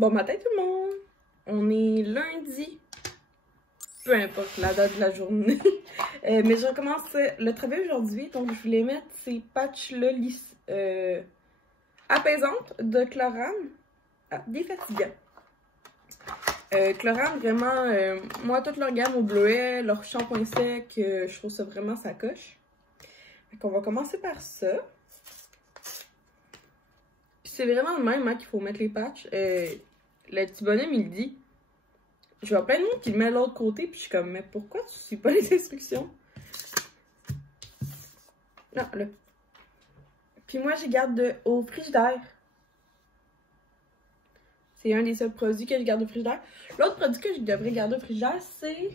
Bon matin tout le monde! On est lundi. Peu importe la date de la journée. Mais je recommence le travail aujourd'hui. Donc je voulais mettre ces patchs-là apaisantes de Chlorane. Défatigants. Chlorane, vraiment, moi, toute leur gamme au bleuet, leur shampoing sec, je trouve ça vraiment sa coche. Donc on va commencer par ça. C'est vraiment le même hein, qu'il faut mettre les patchs. Le petit bonhomme, il dit. Je vois plein de monde qui le met de l'autre côté, puis je suis comme, mais pourquoi tu suis pas les instructions? Non, là. Puis moi, je garde au frigidaire. C'est un des seuls produits que je garde au frigidaire. L'autre produit que je devrais garder au frigidaire, c'est...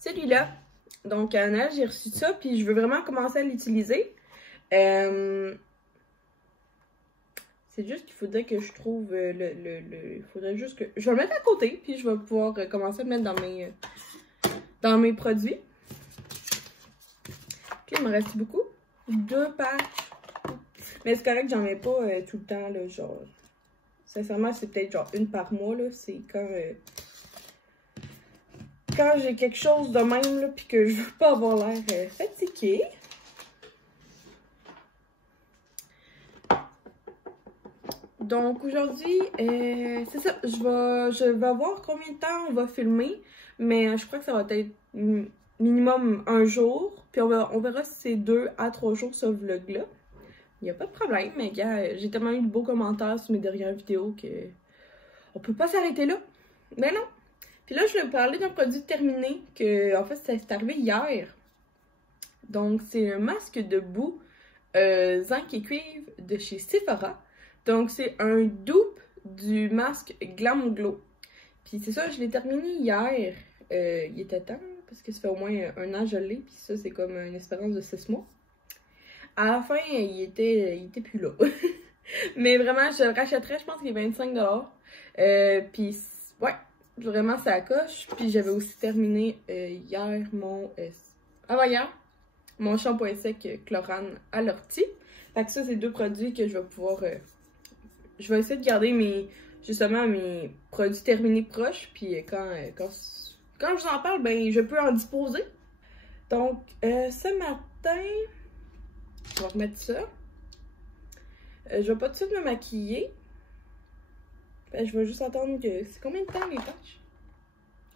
celui-là. Donc, à Noël, j'ai reçu ça, puis je veux vraiment commencer à l'utiliser. C'est juste qu'il faudrait que je trouve il faudrait juste que... Je vais le mettre à côté, puis je vais pouvoir commencer à le mettre dans mes produits. Ok, il me reste beaucoup. 2 patchs. Mais c'est correct que j'en mets pas tout le temps, là, genre... Sincèrement, c'est peut-être genre une par mois, là. C'est quand j'ai quelque chose de même, là, puis que je veux pas avoir l'air fatiguée. Donc aujourd'hui, c'est ça, je vais voir combien de temps on va filmer, mais je crois que ça va être minimum un jour, puis on verra si c'est 2 à 3 jours ce vlog-là. Il n'y a pas de problème, mais gars, j'ai tellement eu de beaux commentaires sur mes dernières vidéos que on peut pas s'arrêter là. Mais non! Puis là, je vais vous parler d'un produit terminé que, en fait, c'est arrivé hier. Donc, c'est un masque de boue zinc et cuivre de chez Sephora. Donc, c'est un dupe du masque Glam Glow. Puis c'est ça, je l'ai terminé hier. Il était temps, parce que ça fait au moins 1 an que je l'ai. Puis ça, c'est comme une espérance de 6 mois. À la fin, il était plus là. Mais vraiment, je le rachèterais, je pense qu'il est 25$. Puis, ouais, vraiment, ça coche. Puis j'avais aussi terminé hier mon shampoing sec Chlorane à l'ortie. Fait que ça, c'est 2 produits que je vais pouvoir... je vais essayer de garder justement mes produits terminés proches. Puis quand je vous en parle, ben je peux en disposer. Donc, ce matin, je vais remettre ça. Je vais pas tout de suite me maquiller. Je vais juste attendre que... C'est combien de temps les patchs?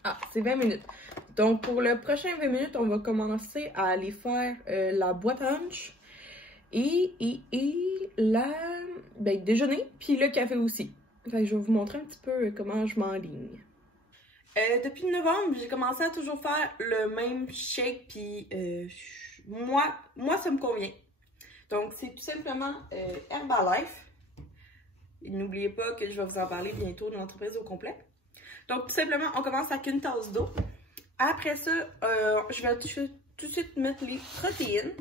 Ah, c'est 20 minutes. Donc, pour le prochain 20 minutes, on va commencer à aller faire la boîte à lunch. Et déjeuner, puis le café aussi. Enfin, je vais vous montrer un petit peu comment je m'enligne. Depuis novembre, j'ai commencé à toujours faire le même shake, puis moi, ça me convient. Donc, c'est tout simplement Herbalife. N'oubliez pas que je vais vous en parler bientôt de l'entreprise au complet. Donc, tout simplement, on commence avec une tasse d'eau. Après ça, je vais tout de suite mettre les protéines.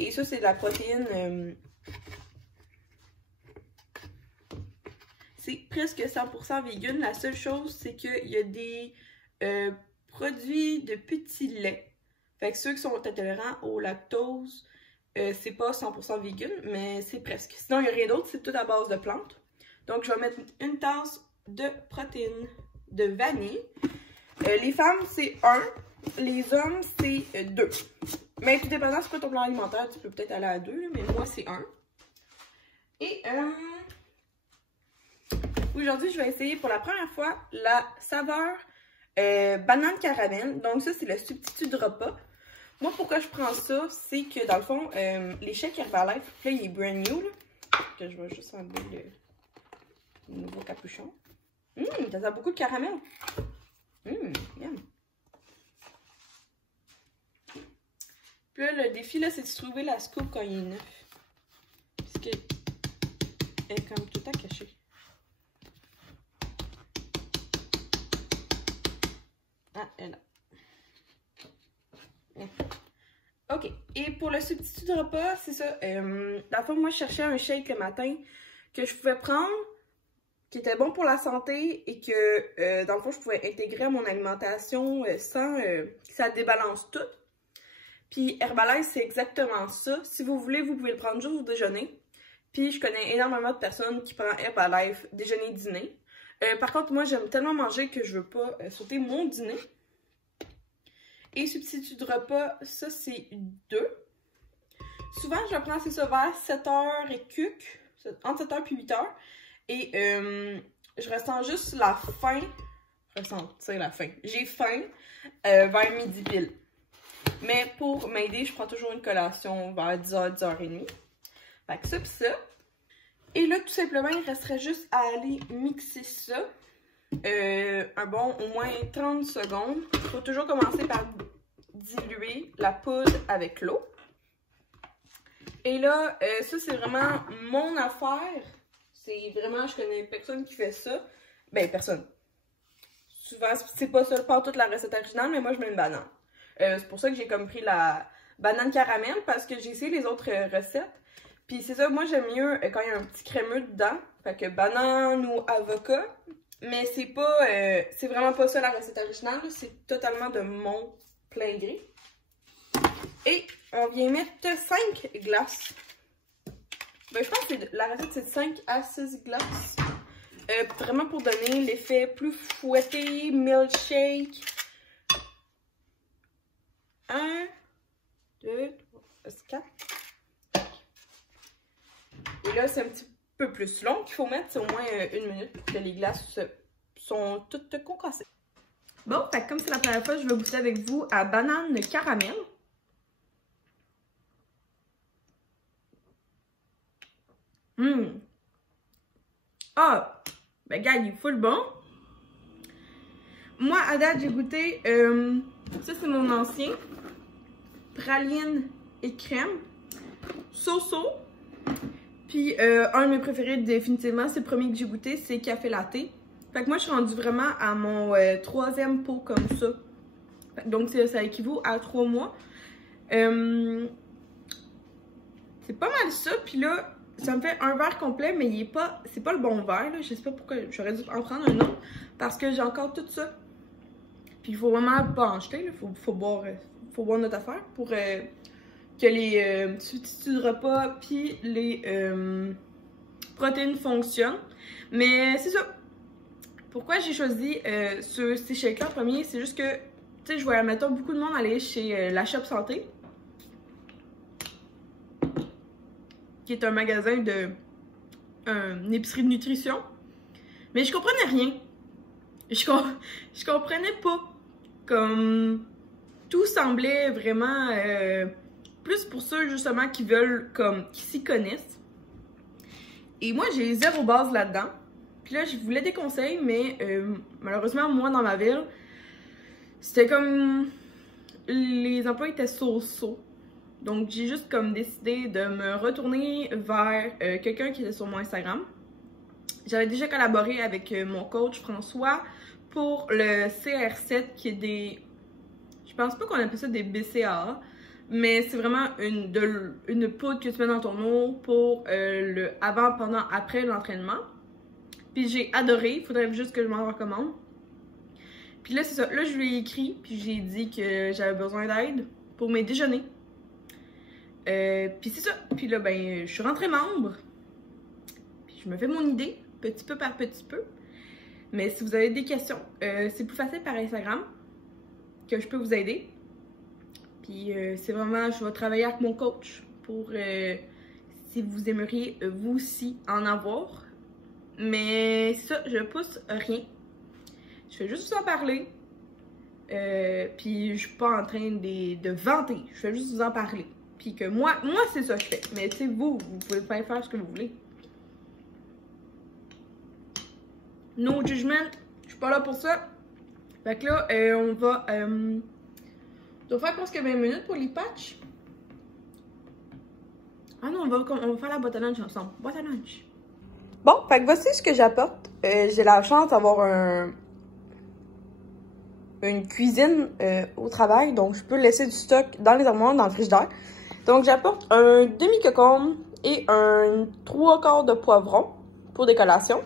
Et ça, c'est de la protéine... c'est presque 100% vegan. La seule chose, c'est qu'il y a des produits de petits laits. Fait que ceux qui sont intolérants au lactose, c'est pas 100% vegan, mais c'est presque. Sinon, il n'y a rien d'autre, c'est tout à base de plantes. Donc, je vais mettre une tasse de protéines de vanille. Les femmes, c'est 1. Les hommes, c'est 2. Mais tout dépendant, c'est pas ton plan alimentaire, tu peux peut-être aller à 2, là, mais moi, c'est 1. Et aujourd'hui, je vais essayer pour la première fois la saveur banane caramel. Donc ça, c'est le substitut de repas. Moi, pourquoi je prends ça, c'est que dans le fond, les shakes Herbalife, là, il est brand new, là, que je vais juste enlever le nouveau capuchon. Ça sent beaucoup de caramel. Yum. Puis là, le défi, là, c'est de trouver la scoop quand il est neuf. Puisqu'elle est comme tout à cacher. Ah, elle est là. Ok. Et pour le substitut de repas, c'est ça. Dans le fond, moi, je cherchais un shake le matin que je pouvais prendre, qui était bon pour la santé et que, dans le fond, je pouvais intégrer à mon alimentation sans que ça débalance tout. Puis Herbalife, c'est exactement ça. Si vous voulez, vous pouvez le prendre juste au déjeuner. Puis je connais énormément de personnes qui prennent Herbalife déjeuner-dîner. Par contre, moi, j'aime tellement manger que je veux pas sauter mon dîner. Et substitut de repas, ça, c'est 2. Souvent, je prends ça vers 7h et cuc, entre 7h et 8h. Et je ressens juste la faim. J'ai faim vers midi pile. Mais pour m'aider, je prends toujours une collation vers 10h, 10h30. Fait que ça pis ça. Et là, tout simplement, il resterait juste à aller mixer ça. Un bon au moins 30 secondes. Il faut toujours commencer par diluer la poudre avec l'eau. Et là, ça c'est vraiment mon affaire. C'est vraiment, je connais personne qui fait ça. Ben, personne. Souvent, c'est pas ça, pas toute la recette originale, mais moi je mets une banane. C'est pour ça que j'ai comme pris la banane caramel, parce que j'ai essayé les autres recettes. Puis c'est ça, moi j'aime mieux quand il y a un petit crémeux dedans. Fait que banane ou avocat. Mais c'est pas, c'est vraiment pas ça la recette originale. C'est totalement de mon plein gré. Et on vient mettre 5 glaces. Ben, je pense que la recette c'est de 5 à 6 glaces. Vraiment pour donner l'effet plus fouetté, milkshake. 1, 2, 3, 4. Et là, c'est un petit peu plus long qu'il faut mettre. C'est au moins 1 minute pour que les glaces sont toutes concassées. Bon, fait que comme c'est la première fois, je vais goûter avec vous à banane caramel. Ah! Ben, gars, il est full bon. Moi, à date, j'ai goûté... ça, c'est mon ancien. Praline et crème. So-so. Puis, un de mes préférés, définitivement, c'est le premier que j'ai goûté, c'est café latte. Fait que moi, je suis rendue vraiment à mon 3e pot comme ça. Donc, ça équivaut à 3 mois. C'est pas mal ça. Puis là, ça me fait un verre complet, mais il est pas... C'est pas le bon verre, là. Je sais pas pourquoi. J'aurais dû en prendre un autre. Parce que j'ai encore tout ça. Puis il faut vraiment pas en jeter, là. Faut boire notre affaire pour que les substituts de repas puis les protéines fonctionnent. Mais c'est ça. Pourquoi j'ai choisi ces shakes-là en premier, c'est juste que, tu sais, je vois, mettons, beaucoup de monde aller chez la Shop Santé, qui est un magasin de... une épicerie de nutrition. Mais je comprenais rien. Je comprenais pas. Comme... Tout semblait vraiment... plus pour ceux, justement, qui veulent, comme... qui s'y connaissent. Et moi, j'ai 0 base là-dedans. Puis là, je voulais des conseils, mais malheureusement, moi, dans ma ville, c'était comme... les emplois étaient so-so. Donc, j'ai juste comme décidé de me retourner vers quelqu'un qui était sur mon Instagram. J'avais déjà collaboré avec mon coach François pour le CR7 qui est des... Je pense pas qu'on appelle ça des BCAA, mais c'est vraiment une poudre que tu mets dans ton eau pour le avant, pendant, après l'entraînement. Puis j'ai adoré, il faudrait juste que je m'en recommande. Puis là, c'est ça. Là, je lui ai écrit, puis j'ai dit que j'avais besoin d'aide pour mes déjeuners. Puis c'est ça. Puis là, ben, je suis rentrée membre. Puis je me fais mon idée, petit peu par petit peu. Mais si vous avez des questions, c'est plus facile par Instagram que je peux vous aider. Puis c'est vraiment, je vais travailler avec mon coach pour si vous aimeriez vous aussi en avoir. Mais c'est ça, je pousse rien. Je fais juste vous en parler. Puis je suis pas en train de vanter. Je fais juste vous en parler. Puis que moi c'est ça que je fais. Mais tu sais, vous pouvez pas faire ce que vous voulez. No judgment. Je suis pas là pour ça. Fait que là, on va faire presque 20 minutes pour les patchs. Ah non, on va faire la boîte à lunch ensemble. Boîte à lunch. Bon, fait que voici ce que j'apporte. J'ai la chance d'avoir une cuisine au travail, donc je peux laisser du stock dans les armoires, dans le frigidaire. Donc j'apporte un demi-cocombe et un 3/4 de poivron pour des collations.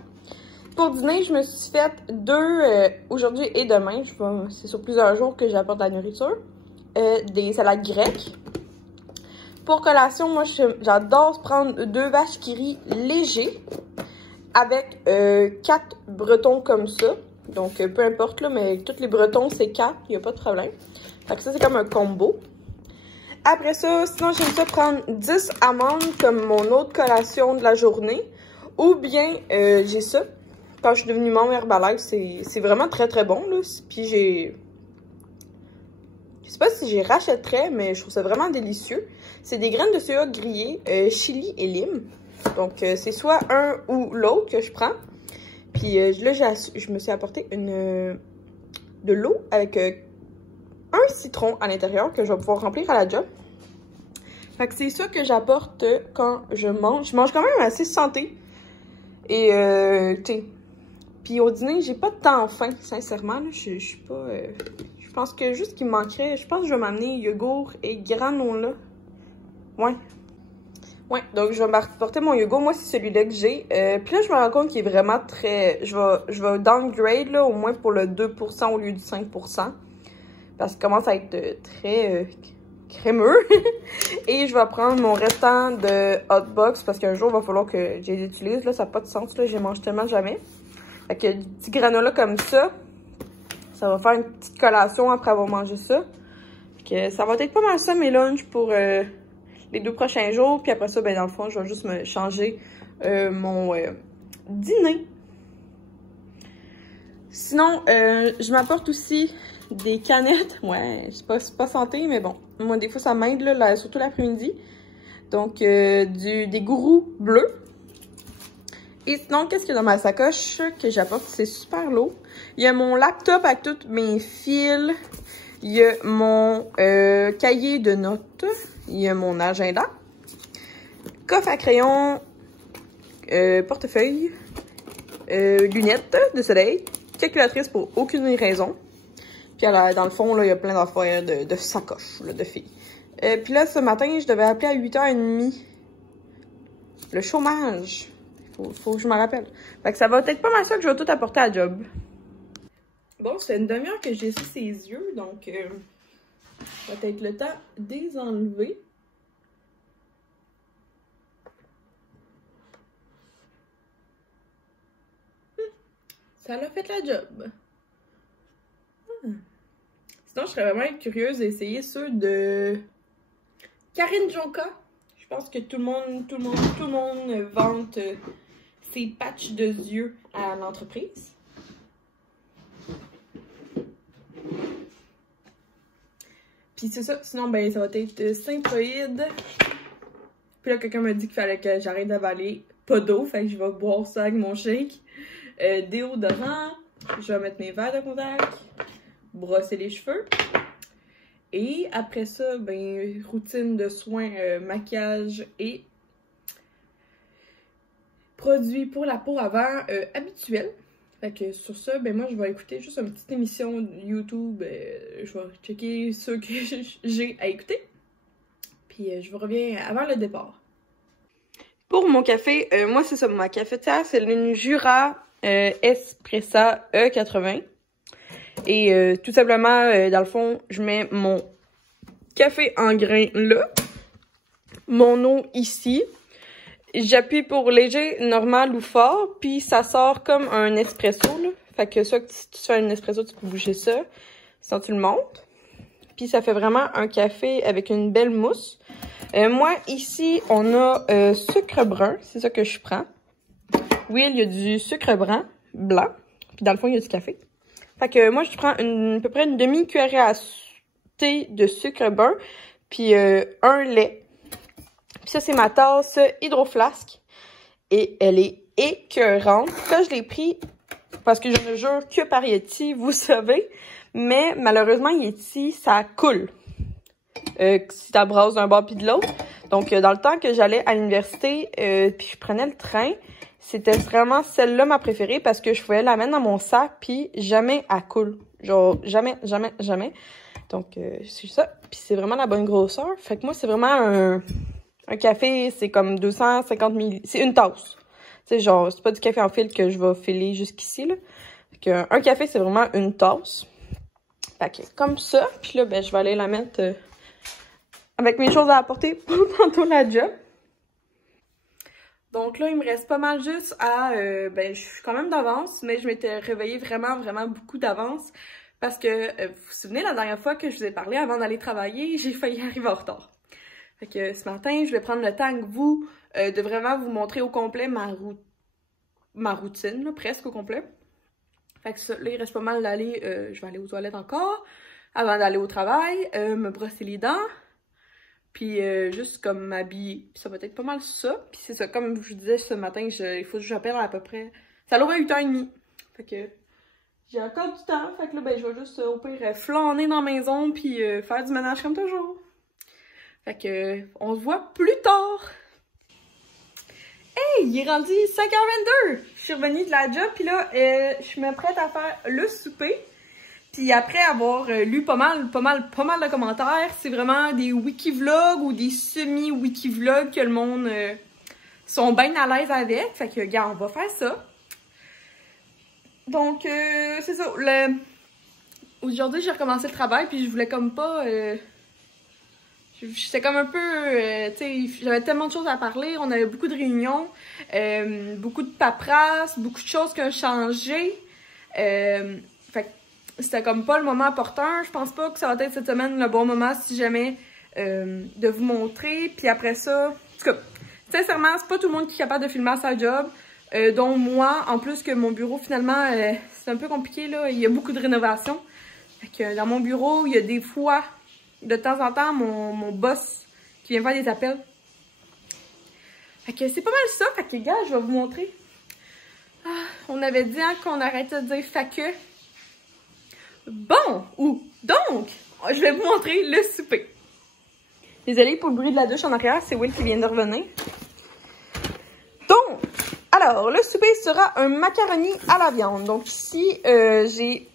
Pour dîner, je me suis fait 2 aujourd'hui et demain. C'est sur plusieurs jours que j'apporte de la nourriture. des salades grecques. Pour collation, moi, j'adore prendre 2 vaches qui rit légers avec 4 bretons comme ça. Donc, peu importe, là, mais tous les bretons, c'est 4, il n'y a pas de problème. Fait que ça, c'est comme un combo. Après ça, sinon, j'aime ça prendre 10 amandes comme mon autre collation de la journée. Ou bien, j'ai ça. Quand je suis devenue membre Herbalife, c'est vraiment très, très bon, là. Puis j'ai... Je sais pas si j'y rachèterais, mais je trouve ça vraiment délicieux. C'est des graines de soya grillées, chili et lime. Donc, c'est soit un ou l'autre que je prends. Puis là, je me suis apporté de l'eau avec un citron à l'intérieur que je vais pouvoir remplir à la job. Fait que c'est ça que j'apporte quand je mange. Je mange quand même assez santé. Et, tu sais. Puis au dîner, j'ai pas tant faim, sincèrement. Là. Je suis pas... je pense que juste qu'il me manquerait... Je pense que je vais m'amener yogourt et granola. Ouais. Ouais, donc je vais m'apporter mon yogourt. Moi, c'est celui-là que j'ai. Puis là, je me rends compte qu'il est vraiment très... Je vais downgrade, là, au moins pour le 2% au lieu du 5%. Parce qu'il commence à être très crémeux. Et je vais prendre mon restant de Hotbox parce qu'un jour, il va falloir que je les utilise. Là, ça n'a pas de sens, là. Je les mange tellement jamais. Fait que du petit granola comme ça, ça va faire une petite collation après avoir mangé ça. Fait que ça va être pas mal ça, mes lunchs pour les 2 prochains jours. Puis après ça, ben dans le fond, je vais juste me changer mon dîner. Sinon, je m'apporte aussi des canettes. Ouais, c'est pas santé, mais bon. Moi, des fois, ça m'aide, là, surtout l'après-midi. Donc, des gourous bleus. Et sinon, qu'est-ce qu'il y a dans ma sacoche que j'apporte? C'est super lourd. Il y a mon laptop avec tous mes fils. Il y a mon cahier de notes. Il y a mon agenda. Coffre à crayon. Portefeuille. Lunettes de soleil. Calculatrice pour aucune raison. Puis là, dans le fond, là, il y a plein d'affaires de sacoches là, de filles. Puis là, ce matin, je devais appeler à 8h30. Le chômage. Faut que je me rappelle. Fait que ça va être pas mal ça que je vais tout apporter à job. Bon, c'est une demi-heure que j'ai essuyé ses yeux, donc ça va être le temps de les enlever. Ça l'a fait la job. Sinon, je serais vraiment curieuse d'essayer ceux de Karine Jonka. Je pense que tout le monde vante ses patchs de yeux à l'entreprise. Puis c'est ça. Sinon, ben, ça va être Synthroid. Puis là, quelqu'un m'a dit qu'il fallait que j'arrête d'avaler pas d'eau. Fait que je vais boire ça avec mon shake. Déodorant. Je vais mettre mes verres de contact. Brosser les cheveux. Et après ça, ben, routine de soins, maquillage et produits pour la peau avant habituel. Fait que sur ça, ben moi je vais écouter juste une petite émission YouTube. Je vais checker ceux que j'ai à écouter. Puis je vous reviens avant le départ. Pour mon café, moi c'est ça, ma cafetière, c'est une Jura Espressa E80. Et tout simplement, dans le fond, je mets mon café en grain là, mon eau ici. J'appuie pour léger, normal ou fort, puis ça sort comme un espresso, là. Fait que soit que si tu fais un espresso, tu peux bouger ça, sinon tu le montes. Puis ça fait vraiment un café avec une belle mousse. Moi, ici, on a sucre brun, c'est ça que je prends. Oui, il y a du sucre blanc, puis dans le fond, il y a du café. Fait que moi, je prends à peu près une demi-cuillerée à thé de sucre brun, puis un lait. Puis ça, c'est ma tasse Hydro-Flask. Et elle est écœurante. Ça, je l'ai pris parce que je ne jure que par Yeti, vous savez. Mais malheureusement, Yeti, ça coule. Si tu brasses d'un bord puis de l'autre. Donc, dans le temps que j'allais à l'université, puis je prenais le train, c'était vraiment celle-là ma préférée parce que je pouvais la mettre dans mon sac puis jamais elle coule. Genre, jamais, jamais, jamais. Donc, c'est ça. Puis c'est vraiment la bonne grosseur. Fait que moi, c'est vraiment un café, c'est comme 250 ml. C'est une tasse. Tu sais, genre, c'est pas du café en filtre que je vais filer jusqu'ici, là. Fait que, un café, c'est vraiment une tasse. Fait que comme ça, puis là, ben, je vais aller la mettre avec mes choses à apporter pour tantôt la job. Donc là, il me reste pas mal juste à... ben, je suis quand même d'avance, mais je m'étais réveillée vraiment beaucoup d'avance. Parce que, vous vous souvenez, la dernière fois que je vous ai parlé avant d'aller travailler, j'ai failli arriver en retard. Fait que ce matin, je vais prendre le temps avec vous de vraiment vous montrer au complet ma routine, là, presque au complet. Fait que ça, là, il reste pas mal d'aller... je vais aller aux toilettes encore, avant d'aller au travail, me brosser les dents. Puis juste comme m'habiller. Puis ça va être pas mal ça. Puis c'est ça, comme je vous disais ce matin, il faut que j'appelle à peu près... Ça l'aurait 8h30. Fait que j'ai encore du temps. Fait que là, ben je vais juste au pire flâner dans la maison puis faire du ménage comme toujours. Fait que on se voit plus tard. Hey, il est rendu 5h22. Je suis revenue de la job puis là, je me prête à faire le souper. Puis après avoir lu pas mal de commentaires, c'est vraiment des wiki-vlogs ou des semi-wiki-vlogs que le monde sont bien à l'aise avec. Fait que, regarde, on va faire ça. Donc, c'est ça. Aujourd'hui, j'ai recommencé le travail, puis je voulais comme pas... J'étais comme un peu... tu sais, j'avais tellement de choses à parler, on avait beaucoup de réunions, beaucoup de paperasse, beaucoup de choses qui ont changé. Fait que c'était comme pas le moment opportun. Je pense pas que ça va être cette semaine le bon moment si jamais de vous montrer. Puis après ça, en tout cas, sincèrement, c'est pas tout le monde qui est capable de filmer à sa job. Dont moi, en plus que mon bureau finalement, c'est un peu compliqué là. Il y a beaucoup de rénovations. Fait que dans mon bureau, il y a des fois, de temps en temps, mon boss qui vient faire des appels. Fait que c'est pas mal ça. Fait que gars, je vais vous montrer. Ah, on avait dit hein, qu'on arrêtait de dire « fait que ». Bon, ou donc, je vais vous montrer le souper. Désolée pour le bruit de la douche en arrière, c'est Will qui vient de revenir. Donc, alors, le souper sera un macaroni à la viande. Donc ici, j'ai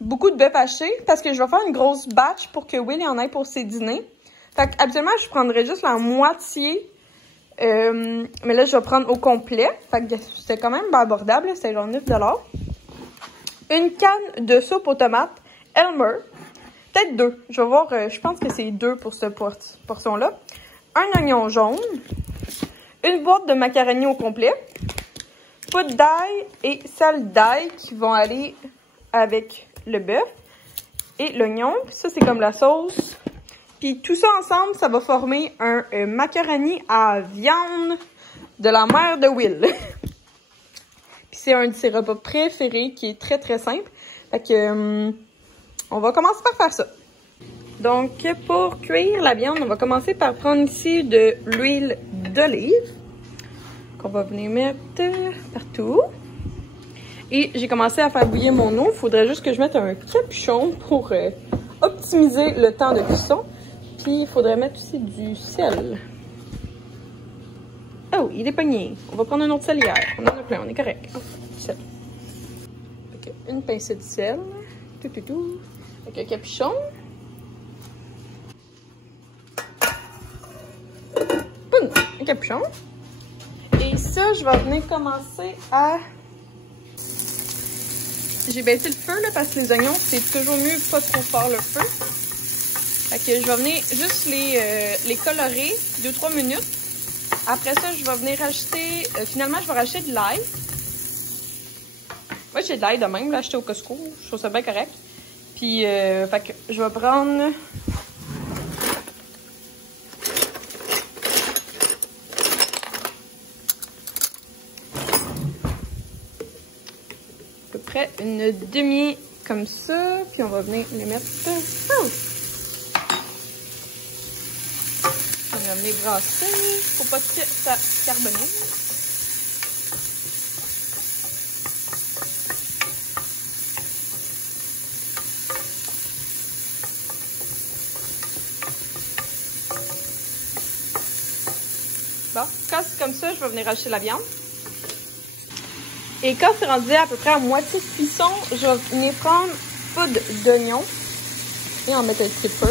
beaucoup de bœuf haché parce que je vais faire une grosse batch pour que Will en ait pour ses dîners. Fait que, habituellement, je prendrais juste la moitié. Mais là, je vais prendre au complet. Fait que c'était quand même abordable, c'était genre 9$. Une canne de soupe aux tomates Elmer. Peut-être 2. Je vais voir, je pense que c'est 2 pour cette portion-là. Un oignon jaune. Une boîte de macaroni au complet. Poudre d'ail et sel d'ail qui vont aller avec le bœuf. Et l'oignon. Ça, c'est comme la sauce. Puis tout ça ensemble, ça va former un macaroni à viande de la mère de Will. Puis c'est un de ses repas préférés qui est très simple. Fait que on va commencer par faire ça. Donc pour cuire la viande, on va commencer par prendre ici de l'huile d'olive qu'on va venir mettre partout. Et j'ai commencé à faire bouillir mon eau. Il faudrait juste que je mette un capuchon pour optimiser le temps de cuisson. Puis il faudrait mettre aussi du sel. Oh, il est pogné. On va prendre un autre sel hier. On en a plein, on est correct. Oh, du sel. Okay, une pincée de sel. Tout. Avec un capuchon. Boum, un capuchon. Et ça, je vais venir commencer à... J'ai baissé le feu là parce que les oignons, c'est toujours mieux pas trop fort le feu. Fait que je vais venir juste les colorer 2-3 minutes. Après ça, je vais venir rajouter... finalement, je vais rajouter de l'ail. Moi, j'ai de l'ail de même, là, acheté au Costco. Je trouve ça bien correct. Puis, fait que je vais prendre... à peu près une demi comme ça. Puis, on va venir les mettre... Oh! On va venir brasser. Faut pas que ça carbonise. Bon, quand c'est comme ça, je vais venir rajouter la viande. Et quand c'est rendu à peu près à moitié de cuisson, je vais venir prendre poudre d'oignon et en mettre un petit peu.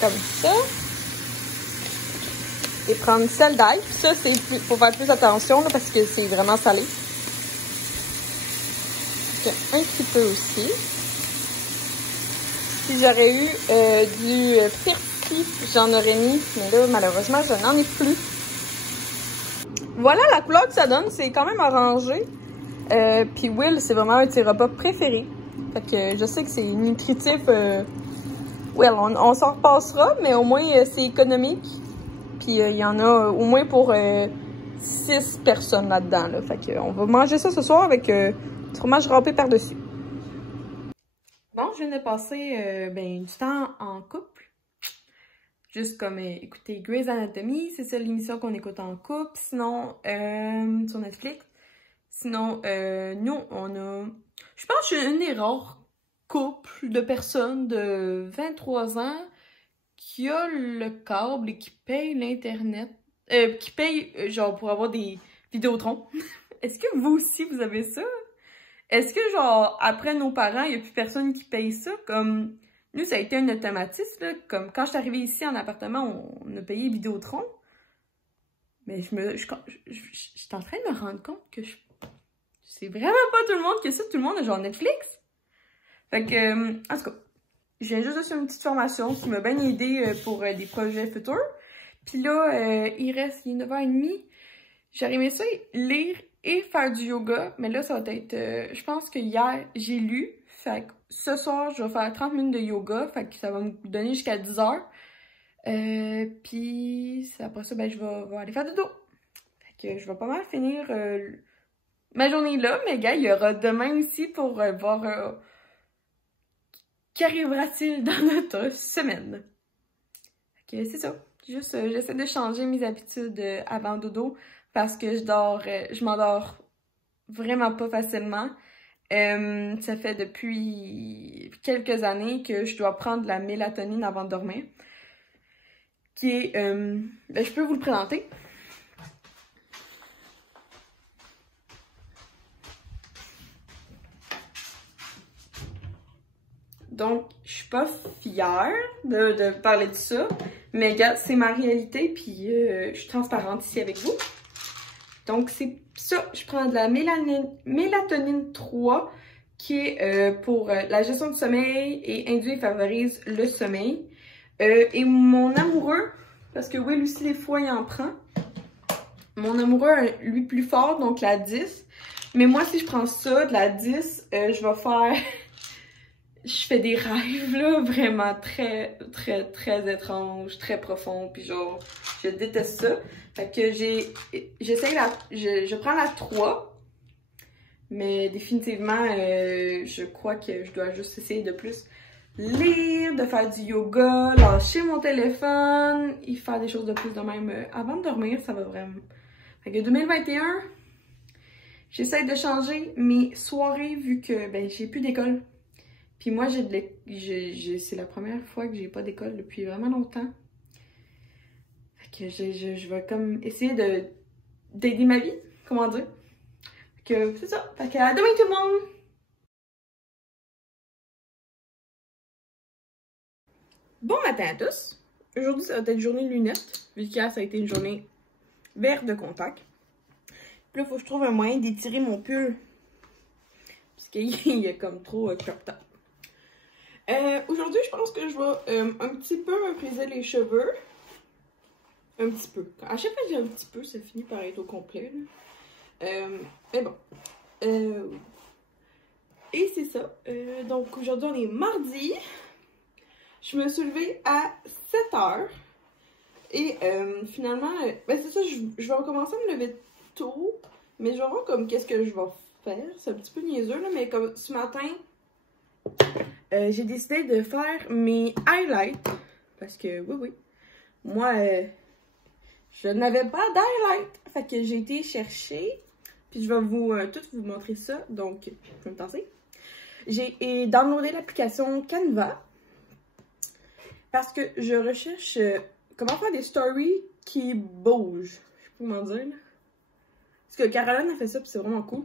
Comme ça. Et prendre sel d'ail. Puis ça, c'est faut faire plus attention là, parce que c'est vraiment salé. un petit peu aussi. Si j'aurais eu du persil, j'en aurais mis. Mais là, malheureusement, je n'en ai plus. Voilà la couleur que ça donne. C'est quand même orangé. Puis Will, c'est vraiment un de ses repas préférés. Fait que je sais que c'est nutritif. Well, on s'en repassera, mais au moins c'est économique. Puis il y en a au moins pour 6 personnes là-dedans. Là. Fait que on va manger ça ce soir avec du fromage râpé par-dessus. Bon, je viens de passer du temps en couple. Juste comme écouter Grey's Anatomy. C'est ça l'émission qu'on écoute en couple. Sinon, sur Netflix. Sinon, nous, on a... Je pense que je suis une des rares couples de personnes de 23 ans qui a le câble et qui paye l'Internet. Qui paye, genre, pour avoir des Vidéotron. Est-ce que vous aussi, vous avez ça? Est-ce que, genre, après nos parents, il n'y a plus personne qui paye ça? Comme, nous, ça a été un automatisme, là. Comme, quand je suis arrivée ici en appartement, on a payé Vidéotron. Mais je suis en train de me rendre compte que c'est vraiment pas tout le monde que ça. Tout le monde a genre Netflix. Fait que, en tout cas, je viens juste de faire une petite formation qui m'a bien aidé pour des projets futurs. Puis là, il est 9h30. J'aurais aimé ça lire et faire du yoga. Mais là, ça va être... je pense que hier, j'ai lu. Fait que ce soir, je vais faire 30 minutes de yoga. Fait que ça va me donner jusqu'à 10h. Puis après ça, ben, je vais aller faire dodo. Fait que je vais pas mal finir ma journée là. Mais gars, il y aura demain aussi pour voir qu'arrivera-t-il dans notre semaine. Fait que c'est ça. Juste, j'essaie de changer mes habitudes avant dodo parce que je m'endors vraiment pas facilement. Ça fait depuis quelques années que je dois prendre de la mélatonine avant de dormir. Qui est, je peux vous le présenter. Donc, je suis pas fière de parler de ça, mais gars, c'est ma réalité, puis je suis transparente ici avec vous. Donc, c'est ça, je prends de la mélatonine 3, qui est pour la gestion du sommeil et induit et favorise le sommeil. Et mon amoureux, parce que Will aussi des fois il en prend, mon amoureux, lui plus fort, donc la 10. Mais moi, si je prends ça, de la 10, je vais faire... je fais des rêves, là, vraiment très, très, très étranges, très profonds, puis genre, je déteste ça. Fait que je prends la 3, mais définitivement, je crois que je dois juste essayer de plus lire, de faire du yoga, lâcher mon téléphone, et faire des choses de plus de même avant de dormir, ça va vraiment. Fait que 2021, j'essaie de changer mes soirées vu que, ben, j'ai plus d'école. Puis moi, c'est la première fois que j'ai pas d'école depuis vraiment longtemps. Fait que je vais comme essayer d'aider ma vie, comment dire. Fait que c'est ça. Fait que à demain tout le monde! Bon matin à tous! Aujourd'hui, ça va être une journée lunettes, vu qu'hier, ça a été une journée verte de contact. Puis là, il faut que je trouve un moyen d'étirer mon pull. Parce qu'il y a comme trop crop top. Aujourd'hui, je pense que je vais un petit peu me friser les cheveux. Un petit peu. À chaque fois que j'ai un petit peu, ça finit par être au complet. Mais bon. Et c'est ça. Donc aujourd'hui, on est mardi. Je me suis levée à 7h. Et finalement, ben c'est ça, je vais recommencer à me lever tôt. Mais je vais voir comme qu'est-ce que je vais faire. C'est un petit peu niaiseux, là, mais comme ce matin, j'ai décidé de faire mes highlights. Parce que, oui, moi, je n'avais pas d'highlight. Fait que j'ai été chercher. Puis je vais vous montrer ça. Donc, je vais me tasser. J'ai downloadé l'application Canva. Parce que je recherche comment faire des stories qui bougent. Je sais pas comment dire, là. Parce que Caroline a fait ça, puis c'est vraiment cool.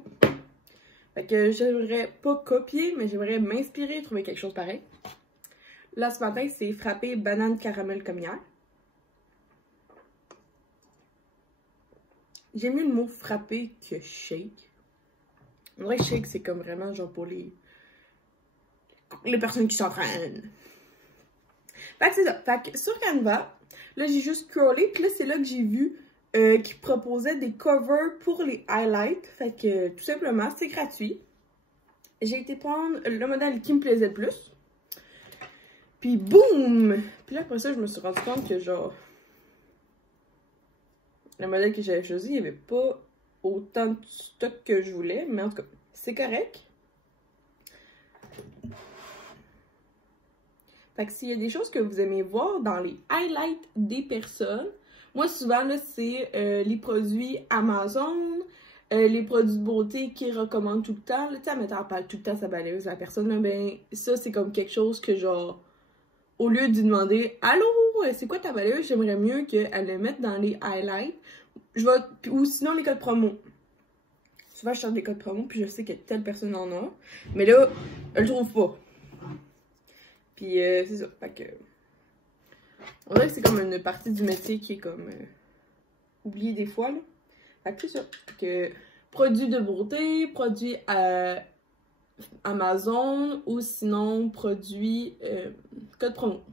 Fait que j'aimerais pas copier, mais j'aimerais m'inspirer et trouver quelque chose pareil. Là, ce matin, c'est frappé banane caramel comme hier. J'aime mieux le mot frappé que shake. On dirait que je sais que c'est comme vraiment genre pour les personnes qui s'entraînent. Fait que c'est ça. Fait que sur Canva, là j'ai juste scrollé, puis là c'est là que j'ai vu qu'ils proposaient des covers pour les highlights. Fait que tout simplement, c'est gratuit. J'ai été prendre le modèle qui me plaisait le plus. Puis boum! Puis là après ça, je me suis rendu compte que genre le modèle que j'avais choisi, il n'y avait pas autant de stock que je voulais, mais en tout cas, c'est correct. Fait que s'il y a des choses que vous aimez voir dans les highlights des personnes, moi souvent là c'est les produits Amazon, les produits de beauté qu'ils recommandent tout le temps. Tu sais, elle parle tout le temps sa balayeuse, la personne, là, ben ça c'est comme quelque chose que genre, au lieu de lui demander « Allô, c'est quoi ta balayeuse? » J'aimerais mieux qu'elle le mette dans les highlights. Ou sinon les codes promo. Souvent je cherche des codes promo puis je sais que telle personne en a. Mais là, elle le trouve pas. Puis c'est ça. Fait que. On dirait que c'est comme une partie du métier qui est comme oubliée des fois. Là. Fait que c'est ça. Fait que produits de beauté, produits Amazon ou sinon produits code promo.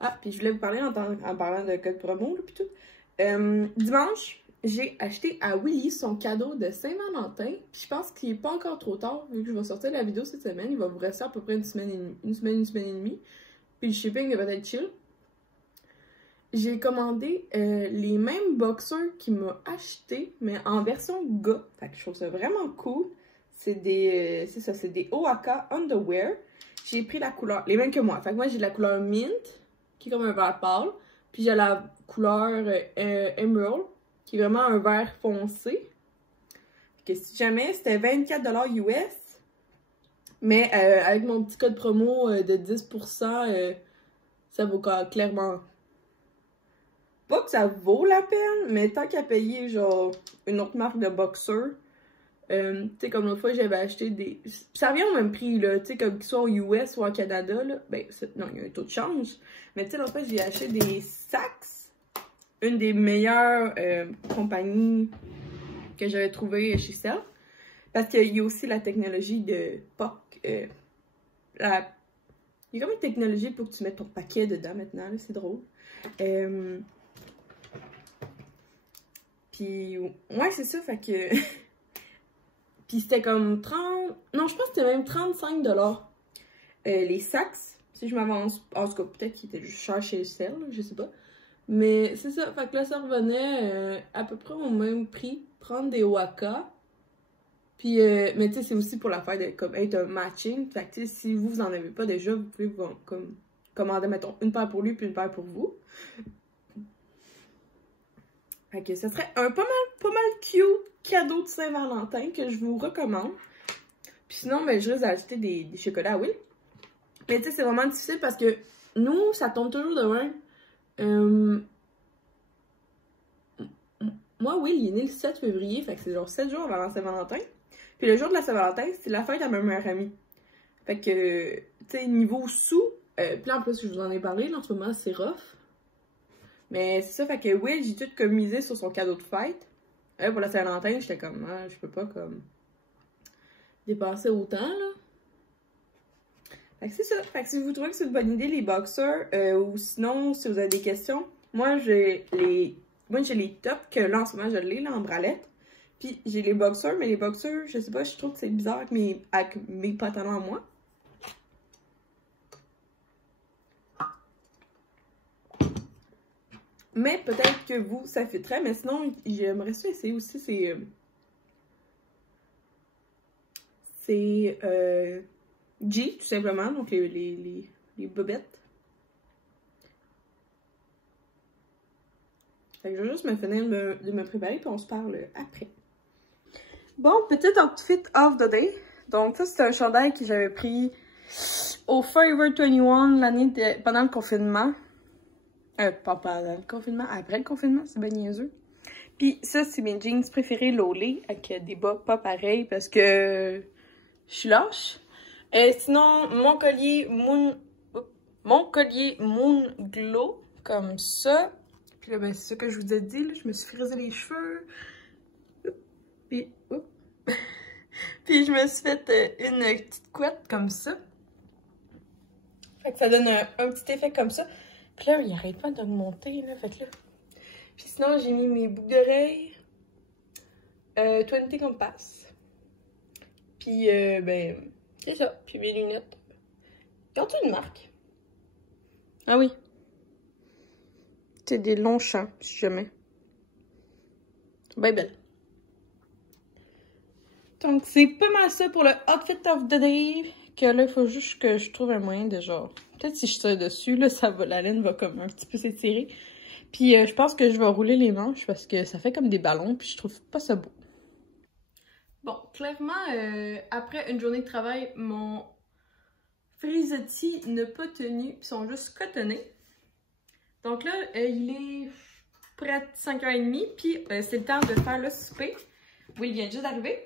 Ah, puis je voulais vous parler en parlant de code promo, là, puis tout. Dimanche, j'ai acheté à Willy son cadeau de Saint-Valentin. Puis je pense qu'il n'est pas encore trop tard, vu que je vais sortir la vidéo cette semaine. Il va vous rester à peu près une semaine et demie. Puis le shipping va être chill. J'ai commandé les mêmes boxers qu'il m'a acheté, mais en version gars. Fait que je trouve ça vraiment cool. C'est des, c'est des Oaka Underwear. J'ai pris la couleur, les mêmes que moi. Fait que moi, j'ai la couleur mint, qui est comme un vert pâle. Puis j'ai la couleur Emerald, qui est vraiment un vert foncé. Que si jamais, c'était 24$ US. Mais avec mon petit code promo de 10%, ça vaut clairement... Pas que ça vaut la peine, mais tant qu'à payer genre une autre marque de boxer, tu sais, comme l'autre fois, j'avais acheté des... Ça revient au même prix, là, tu sais, comme qu'ils soient aux US ou en Canada, là. Ben, non, il y a un taux de change. Mais tu sais, l'autre fois, j'ai acheté des Saxx, une des meilleures compagnies que j'avais trouvées chez Self. Parce qu'il y a aussi la technologie de POC. Il y a comme une technologie pour que tu mettes ton paquet dedans maintenant, c'est drôle. Puis, ouais, c'est ça, fait que... Puis c'était comme 30... Non, je pense que c'était même 35$. Les Saxx, si je m'avance... En tout cas, peut-être qu'ils étaient juste chers chez Cell, je sais pas. Mais c'est ça, fait que là, ça revenait à peu près au même prix. Prendre des Waka. Puis, mais tu sais, c'est aussi pour l'affaire de comme, être un matching. Fait que tu sais, si vous en avez pas déjà, vous pouvez comme, commander, mettons, une paire pour lui puis une paire pour vous. Fait que ça serait un pas mal cute cadeau de Saint-Valentin que je vous recommande. Puis sinon, ben, je risque d'acheter des chocolats, oui. Mais tu sais, c'est vraiment difficile parce que nous, ça tombe toujours de même. Moi, oui, il est né le 7 février, fait que c'est genre 7 jours avant la Saint-Valentin. Puis le jour de la Saint-Valentin, c'est la fête à ma meilleure amie. Fait que, tu sais, niveau sous, puis là, en plus, je vous en ai parlé, là, en ce moment, c'est rough. Mais c'est ça, fait que oui, j'ai tout comme misé sur son cadeau de fête. Pour la Saint-Valentin, j'étais comme, ah, je peux pas comme dépenser autant, là. Fait que c'est ça. Fait que si vous trouvez que c'est une bonne idée, les boxers, ou sinon, si vous avez des questions, moi, j'ai les tops, que là, en ce moment, je l'ai, là, en bralette. Puis j'ai les boxers, mais les boxers, je sais pas, je trouve que c'est bizarre avec mes pantalons à moi. Mais peut-être que vous, ça fitterait. Mais sinon, j'aimerais ça essayer aussi. C'est G, tout simplement. Donc, les bobettes. Fait que je vais juste me finir de me préparer. Puis on se parle après. Bon, petit outfit of the day. Donc, ça, c'est un chandail que j'avais pris au Forever 21 l'année pendant le confinement. Pas pendant le confinement, après le confinement, c'est bien niaiseux. Puis ça, c'est mes jeans préférés Lolé, avec des bas pas pareils parce que je suis lâche. Sinon, mon collier Moon Glow, comme ça. Puis là, ben, c'est ça que je vous ai dit, là, je me suis frisé les cheveux. Puis, oups. Puis je me suis fait une petite couette comme ça. Fait que ça donne un petit effet comme ça. Puis là, il arrête pas d'augmenter, là. Fait que là. Puis sinon, j'ai mis mes boucles d'oreilles. 20 Compass. Puis, ben, c'est ça. Puis mes lunettes. Quand tu une marque? Ah oui. C'est des longs champs, si jamais. Ben belle. Donc, c'est pas mal ça pour le outfit of the day. Que là, il faut juste que je trouve un moyen de genre... Peut-être si je tire dessus, là, ça va, la laine va comme un petit peu s'étirer. Puis, je pense que je vais rouler les manches parce que ça fait comme des ballons, puis je trouve pas ça beau. Bon, clairement, après une journée de travail, mon frisottis n'a pas tenu, puis sont juste cotonnés. Donc là, il est près de 5h30, puis c'est le temps de faire le souper. Oui, il vient juste d'arriver.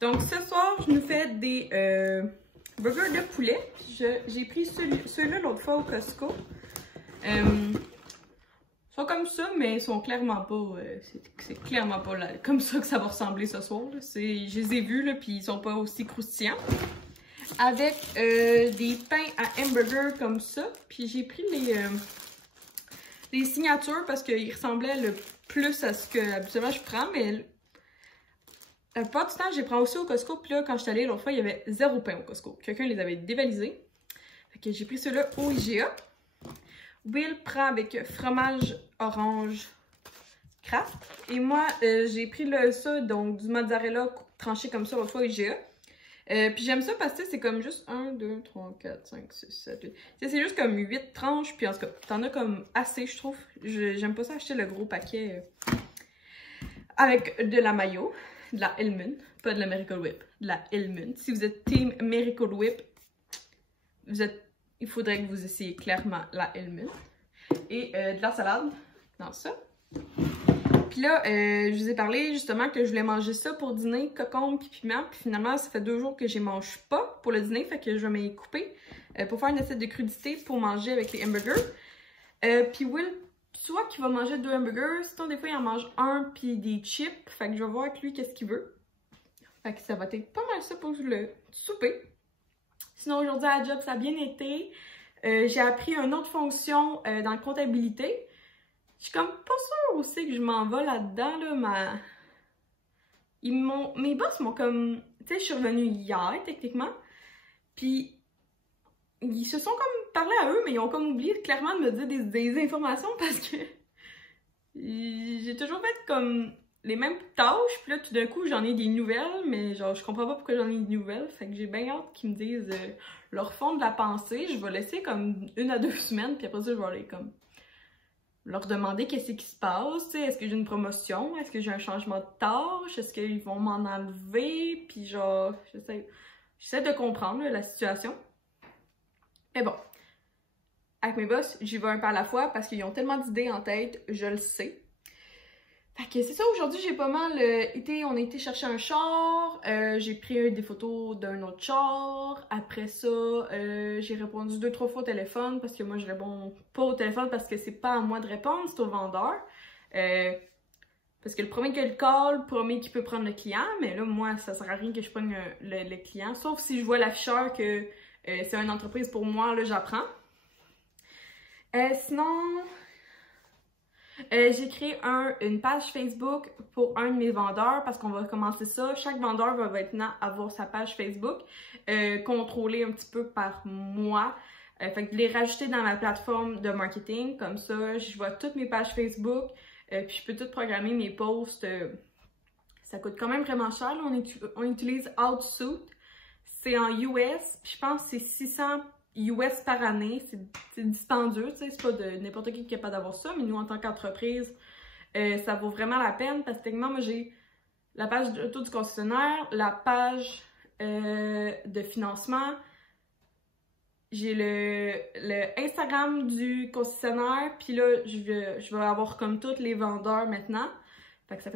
Donc ce soir, je nous fais des burgers de poulet. J'ai pris ceux-là l'autre fois au Costco. Ils sont comme ça, mais ils sont clairement pas... c'est clairement pas là, comme ça que ça va ressembler ce soir. Là. Je les ai vus, là, puis ils sont pas aussi croustillants. Avec des pains à hamburger comme ça. Puis j'ai pris les signatures parce qu'ils ressemblaient le plus à ce que habituellement je prends, mais la plupart du temps, je les prends aussi au Costco. Puis là, quand je suis allée l'autre fois, il y avait 0 pain au Costco. Quelqu'un les avait dévalisés. Fait que j'ai pris ceux-là au IGA. Will prend avec fromage orange Kraft. Et moi, j'ai pris ça, donc du mozzarella tranché comme ça l'autre fois au IGA. Puis j'aime ça parce que c'est comme juste 1, 2, 3, 4, 5, 6, 7, 8. C'est juste comme 8 tranches. Puis en tout cas, t'en as comme assez, je trouve. J'aime pas ça acheter le gros paquet avec de la mayo, de la Hellmann's, pas de la Miracle Whip, de la Hellmann's. Si vous êtes team Miracle Whip, il faudrait que vous essayiez clairement la Hellmann's. Et de la salade dans ça. Puis là, je vous ai parlé justement que je voulais manger ça pour dîner, cocombe puis piment. Puis finalement, ça fait 2 jours que je mange pas pour le dîner, fait que je vais m'y couper pour faire une assiette de crudité pour manger avec les hamburgers. Puis Will, soit qu'il va manger 2 hamburgers, sinon des fois il en mange un puis des chips. Fait que je vais voir avec lui qu'est-ce qu'il veut. Fait que ça va être pas mal ça pour le souper. Sinon aujourd'hui à la job, ça a bien été. J'ai appris une autre fonction dans la comptabilité. Je suis comme pas sûre aussi que je m'en vais là-dedans, là, mes boss m'ont comme... Tu sais, je suis revenue hier, techniquement, puis ils se sont comme parlé à eux, mais ils ont comme oublié clairement de me dire des informations parce que j'ai toujours fait comme les mêmes tâches, puis là, tout d'un coup, j'en ai des nouvelles, mais genre, je comprends pas pourquoi j'en ai des nouvelles, fait que j'ai bien hâte qu'ils me disent leur fond de la pensée. Je vais laisser comme 1 à 2 semaines, puis après ça, je vais aller comme... leur demander qu'est-ce qui se passe, est-ce que j'ai une promotion, est-ce que j'ai un changement de tâche, est-ce qu'ils vont m'en enlever, puis genre, j'essaie de comprendre là, la situation. Mais bon, avec mes boss, j'y vais un pas à la fois parce qu'ils ont tellement d'idées en tête, je le sais. Fait que c'est ça, aujourd'hui j'ai pas mal on a été chercher un char, j'ai pris des photos d'un autre char, après ça j'ai répondu 2-3 fois au téléphone parce que moi je réponds pas au téléphone parce que c'est pas à moi de répondre, c'est au vendeur. Parce que le premier qui a le call, le premier qui peut prendre le client, mais là moi ça sert à rien que je prenne le client, sauf si je vois l'afficheur que c'est une entreprise pour moi, là j'apprends. Sinon... j'ai créé une page Facebook pour un de mes vendeurs parce qu'on va commencer ça. Chaque vendeur va maintenant avoir sa page Facebook, contrôlée un petit peu par moi. Fait que de les rajouter dans ma plateforme de marketing, comme ça, je vois toutes mes pages Facebook, puis je peux tout programmer mes posts. Ça coûte quand même vraiment cher. Là. On utilise Outsuite. C'est en US, puis je pense que c'est 600 US par année, c'est dispendieux, tu sais, c'est pas de n'importe qui est capable d'avoir ça, mais nous, en tant qu'entreprise, ça vaut vraiment la peine, parce que techniquement, moi, j'ai la page d'auto du concessionnaire, la page de financement, j'ai le Instagram du concessionnaire, puis là, je vais avoir comme tous les vendeurs maintenant, fait que ça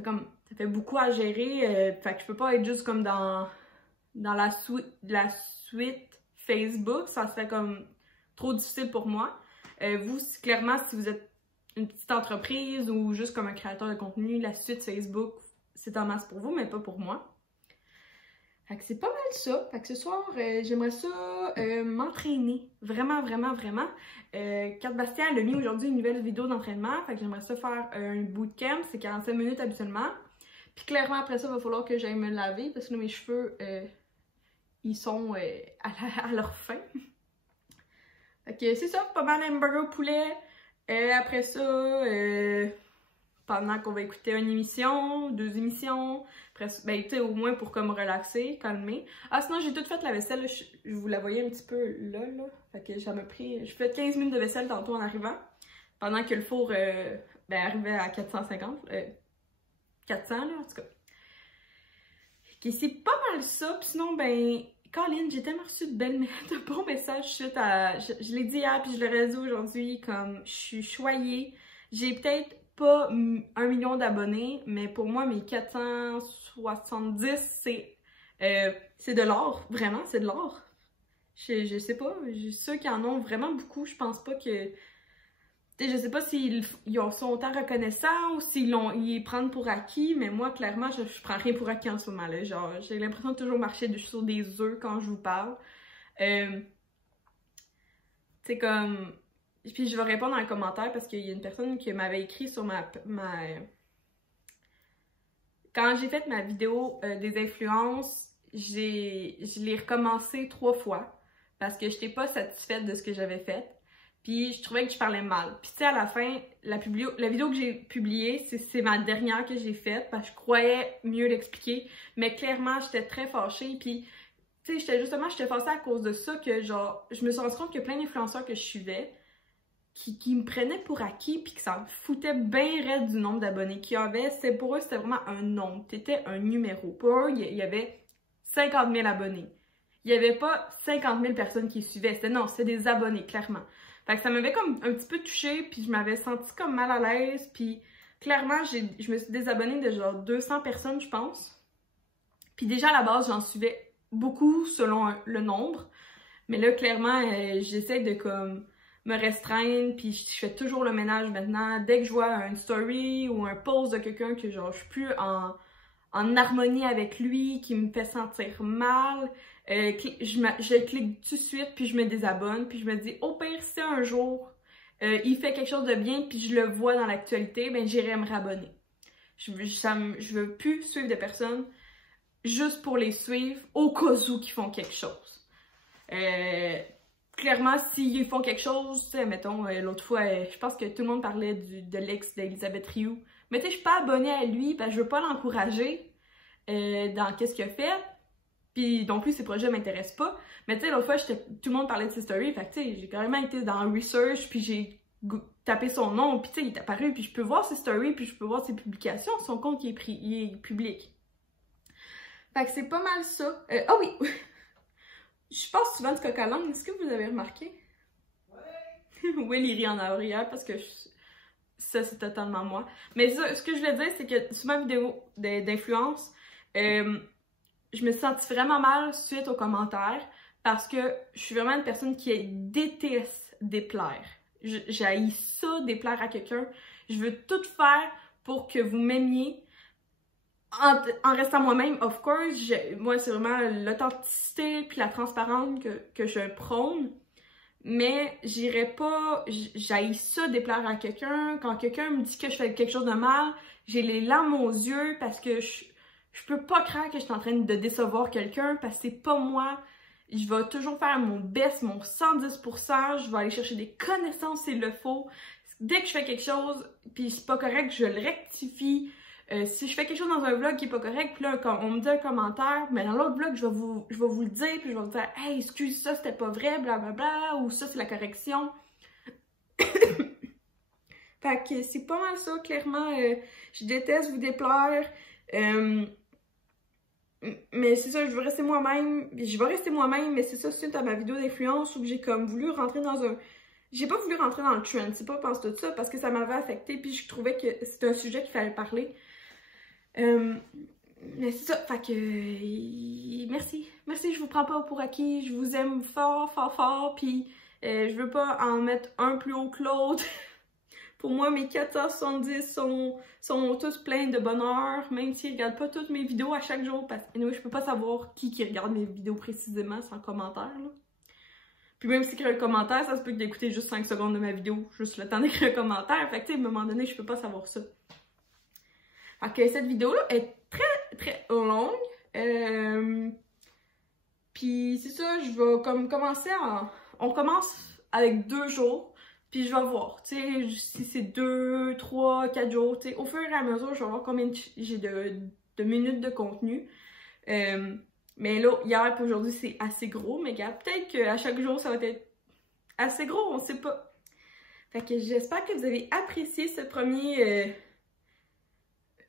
fait beaucoup à gérer, fait que je peux pas être juste comme dans la suite Facebook, ça serait comme trop difficile pour moi. Vous, clairement, si vous êtes une petite entreprise ou juste comme un créateur de contenu, la suite Facebook, c'est en masse pour vous, mais pas pour moi. Fait que c'est pas mal ça. Fait que ce soir, j'aimerais ça m'entraîner. Vraiment, vraiment, vraiment. Kat Bastien, elle a mis aujourd'hui une nouvelle vidéo d'entraînement. Fait que j'aimerais ça faire un bootcamp. C'est 45 minutes habituellement. Puis clairement, après ça, il va falloir que j'aille me laver parce que là, mes cheveux, ils sont à leur fin. Fait que c'est ça, pas mal hamburger au poulet. Après ça, pendant qu'on va écouter une émission, 2 émissions, après, ben tu sais, au moins pour comme relaxer, calmer. Ah sinon j'ai tout fait la vaisselle, là, je vous la voyais un petit peu là. Fait que ça m'a pris, je fais 15 minutes de vaisselle tantôt en arrivant, pendant que le four ben, arrivait à 450, 400 là en tout cas. Fait que c'est pas mal ça, puis sinon ben, Colin, j'ai tellement reçu de bons messages suite à, je l'ai dit hier puis je le redis aujourd'hui, comme je suis choyée, j'ai peut-être pas 1 million d'abonnés, mais pour moi, mes 470, c'est de l'or, vraiment, c'est de l'or. Je sais pas, ceux qui en ont vraiment beaucoup, je pense pas que... Je sais pas s'ils sont autant reconnaissants ou s'ils les prennent pour acquis, mais moi, clairement, je prends rien pour acquis en ce moment, là. Genre, j'ai l'impression de toujours marcher sur des œufs quand je vous parle. C'est comme... Puis je vais répondre dans les commentaires parce qu'il y a une personne qui m'avait écrit sur Quand j'ai fait ma vidéo des influences, je l'ai recommencé 3 fois parce que je n'étais pas satisfaite de ce que j'avais fait. Puis je trouvais que je parlais mal. Puis tu sais, à la fin, la vidéo que j'ai publiée, c'est ma dernière que j'ai faite parce que je croyais mieux l'expliquer. Mais clairement, j'étais très fâchée. Puis tu sais, j'étais fâchée à cause de ça que genre, je me suis rendu compte qu'il y a plein d'influenceurs que je suivais qui me prenaient pour acquis puis que ça me foutait bien raide du nombre d'abonnés qu'il y avait. Pour eux, c'était vraiment un nombre. T'étais un numéro. Pour eux, il y avait 50 000 abonnés. Il n'y avait pas 50 000 personnes qui suivaient. C'était des abonnés, clairement. Fait que ça m'avait comme un petit peu touchée puis je m'avais sentie comme mal à l'aise. Puis clairement, je me suis désabonnée de genre 200 personnes, je pense. Puis déjà, à la base, j'en suivais beaucoup selon le nombre. Mais là, clairement, j'essaie de comme... me restreindre, puis je fais toujours le ménage maintenant. Dès que je vois une story ou un post de quelqu'un que genre je suis plus en harmonie avec lui, qui me fait sentir mal, je clique tout de suite, puis je me désabonne, puis je me dis au pire si un jour il fait quelque chose de bien, puis je le vois dans l'actualité, ben j'irai me rabonner. Je veux plus suivre des personnes juste pour les suivre au cas où qu'ils font quelque chose. Clairement, s'ils font quelque chose, tu sais, mettons, l'autre fois, je pense que tout le monde parlait de l'ex d'Elisabeth Rioux. Mais tu sais, je suis pas abonnée à lui parce que je veux pas l'encourager dans qu'est-ce qu'il a fait. Puis non plus, ses projets m'intéressent pas. Mais tu sais, l'autre fois, tout le monde parlait de ses stories. Fait que tu sais, j'ai carrément été dans le research, puis j'ai tapé son nom, puis tu sais, il est apparu, puis je peux voir ses stories, puis je peux voir ses publications. Son compte, il est public. Fait que c'est pas mal ça. Ah oui! Je passe souvent du coq à l'âne, est-ce que vous avez remarqué? Ouais! Will, il rit en arrière parce que ça, c'est totalement moi. Mais ça, ce que je voulais dire, c'est que sur ma vidéo d'influence, je me suis sentie vraiment mal suite aux commentaires parce que je suis vraiment une personne qui déteste déplaire. J'haïs ça, déplaire à quelqu'un. Je veux tout faire pour que vous m'aimiez. En restant moi-même, of course, moi c'est vraiment l'authenticité puis la transparence que je prône, mais j'irais pas, j'haïs ça déplaire à quelqu'un. Quand quelqu'un me dit que je fais quelque chose de mal, j'ai les larmes aux yeux parce que je peux pas croire que je suis en train de décevoir quelqu'un parce que c'est pas moi. Je vais toujours faire mon best, mon 110%, je vais aller chercher des connaissances s'il le faut. Dès que je fais quelque chose puis c'est pas correct, je le rectifie. Si je fais quelque chose dans un vlog qui est pas correct, puis là, quand on me dit un commentaire, mais dans l'autre vlog, je vais vous le dire, puis je vais vous dire « Hey, excuse, ça c'était pas vrai, blablabla », ou « Ça c'est la correction ». Fait que c'est pas mal ça, clairement, je déteste vous déplaire, mais c'est ça, je veux rester moi-même, je vais rester moi-même, mais c'est ça, suite à ma vidéo d'influence, où j'ai comme voulu rentrer dans un... J'ai pas voulu rentrer dans le trend, c'est pas parce tout ça, parce que ça m'avait affecté, puis je trouvais que c'était un sujet qu'il fallait parler. Mais c'est ça, fait que merci, je vous prends pas pour acquis, je vous aime fort, fort, fort, puis je veux pas en mettre un plus haut que l'autre Pour moi, mes 470 sont tous pleins de bonheur, même s'ils regardent pas toutes mes vidéos à chaque jour, parce que je peux pas savoir qui regarde mes vidéos précisément sans commentaire, là. Puis même si écrit un commentaire, ça se peut que d'écouter juste 5 secondes de ma vidéo, juste le temps d'écrire un commentaire. Fait que, tu sais, à un moment donné, je peux pas savoir ça. Fait que cette vidéo-là est très, très longue. Puis c'est ça, je vais comme commencer on commence avec 2 jours, puis je vais voir, tu sais, si c'est 2, 3, 4 jours, tu sais, au fur et à mesure, je vais voir combien j'ai de minutes de contenu. Mais là, hier et aujourd'hui, c'est assez gros, mais regarde, peut-être qu'à chaque jour, ça va être assez gros, on sait pas. Fait que j'espère que vous avez apprécié ce premier...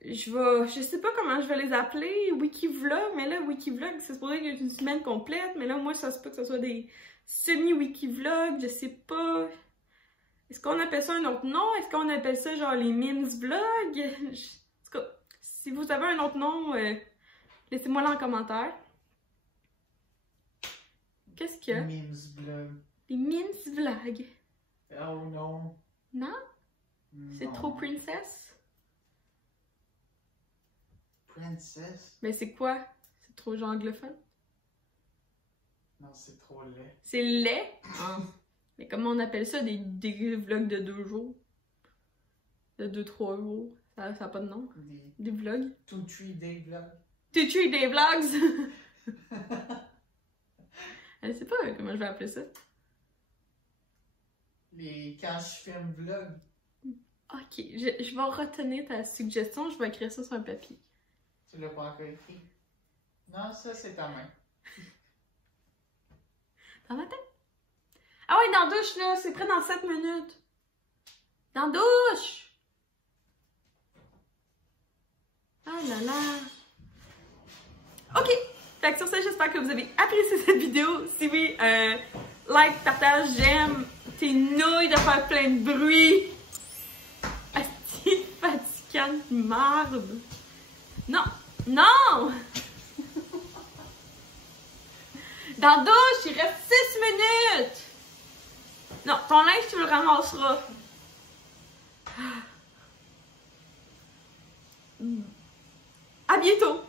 je sais pas comment je vais les appeler, Wikivlog, mais là, Wikivlog, c'est supposé être une semaine complète, mais là, moi, ça se peut que ce soit des semi-Wikivlog, je sais pas. Est-ce qu'on appelle ça un autre nom? Est-ce qu'on appelle ça genre les memes vlog? En tout cas, si vous avez un autre nom, laissez-moi là en commentaire. Qu'est-ce qu'il y a? Memes vlog. Les memes vlog. Oh non. Non? C'est trop princess? Princess? Mais c'est quoi? C'est trop genre anglophone? Non, c'est trop laid. C'est laid? Ah. Mais comment on appelle ça? Des vlogs de 2 jours? De 2-3 jours? Ça a pas de nom? Des vlogs? 2-3 day vlog. 2-3 day vlogs! Je sais pas comment je vais appeler ça. Les quand je filme vlog. Ok, je vais retenir ta suggestion, je vais écrire ça sur un papier. Tu l'as pas encore écrit? Non, ça c'est ta main. Dans ma tête? Ah ouais, dans la douche là, c'est prêt dans 7 minutes. Dans la douche! Ah là là! Ok! Fait que sur ça, j'espère que vous avez apprécié cette vidéo. Si oui, like, partage, j'aime. Tes nouilles de faire plein de bruit. Asti fatigante marde. Non! Non! Dans la douche, il reste 6 minutes! Non, ton linge, tu me le ramasseras. À bientôt!